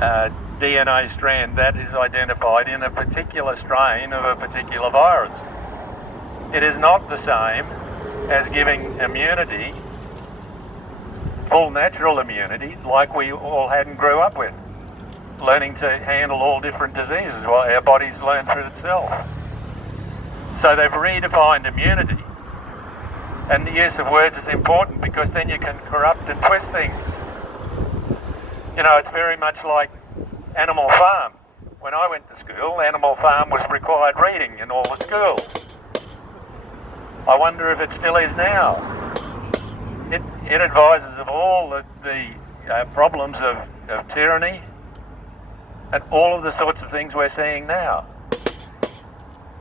DNA strand that is identified in a particular strain of a particular virus. It is not the same as giving immunity, full natural immunity, like we all had and grew up with, learning to handle all different diseases while our bodies learn for itself. So they've redefined immunity. And the use of words is important because then you can corrupt and twist things. You know, it's very much like Animal Farm. When I went to school, Animal Farm was required reading in all the schools. I wonder if it still is now. It advises of all the problems of tyranny and all of the sorts of things we're seeing now.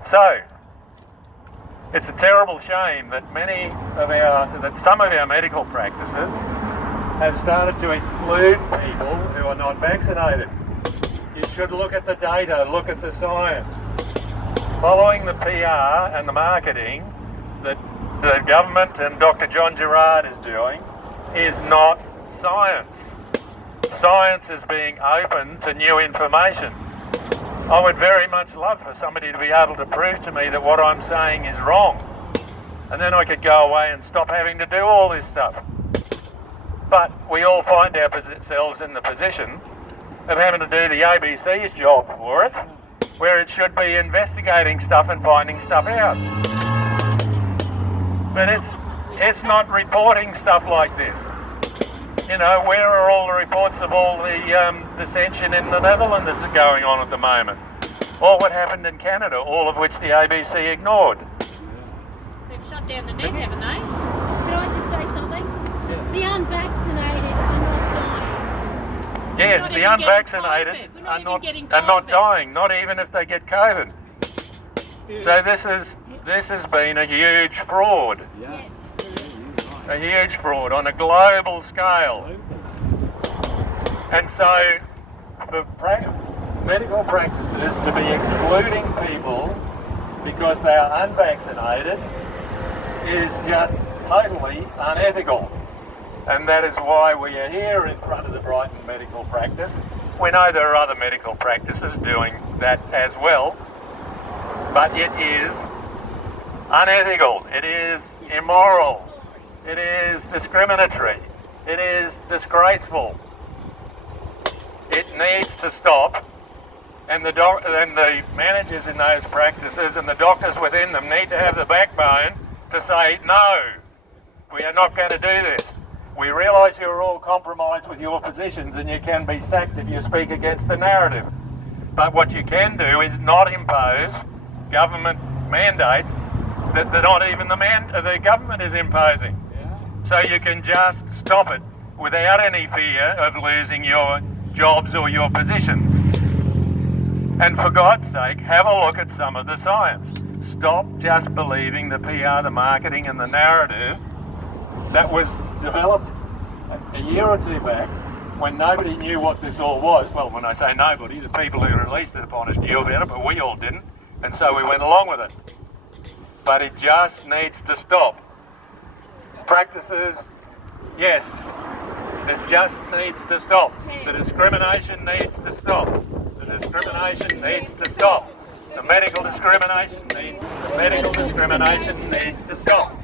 So, it's a terrible shame that some of our medical practices have started to exclude people who are not vaccinated. You should look at the data, look at the science. Following the PR and the marketing that the government and Dr. John Gerard is doing is not science. Science is being open to new information. I would very much love for somebody to be able to prove to me that what I'm saying is wrong. And then I could go away and stop having to do all this stuff. But we all find ourselves in the position of having to do the ABC's job for it, where it should be investigating stuff and finding stuff out. But it's not reporting stuff like this. You know, where are all the reports of all the dissension in the Netherlands that's going on at the moment? Or what happened in Canada, all of which the ABC ignored. They've shut down the net, haven't they? Can I just say something? Yeah. The unvaccinated are not dying. Yes, the unvaccinated are not dying, not even if they get COVID. So this has been a huge fraud. Yes. A huge fraud on a global scale. And so for medical practices to be excluding people because they are unvaccinated is just totally unethical. And that is why we are here in front of the Brighton Medical Practice. We know there are other medical practices doing that as well, but it is unethical, it is immoral, it is discriminatory, it is disgraceful. It needs to stop, and the managers in those practices and the doctors within them need to have the backbone to say, no, we are not going to do this. We realise you're all compromised with your positions and you can be sacked if you speak against the narrative. But what you can do is not impose government mandates that not even the government is imposing. So you can just stop it without any fear of losing your jobs or your positions. And for God's sake, have a look at some of the science. Stop just believing the PR, the marketing and the narrative that was developed a year or two back when nobody knew what this all was. Well, when I say nobody, the people who released it upon us knew about it, but we all didn't, and so we went along with it. But it just needs to stop. Practices, yes, it just needs to stop. The discrimination needs to stop. The discrimination needs to stop. The medical discrimination needs to stop.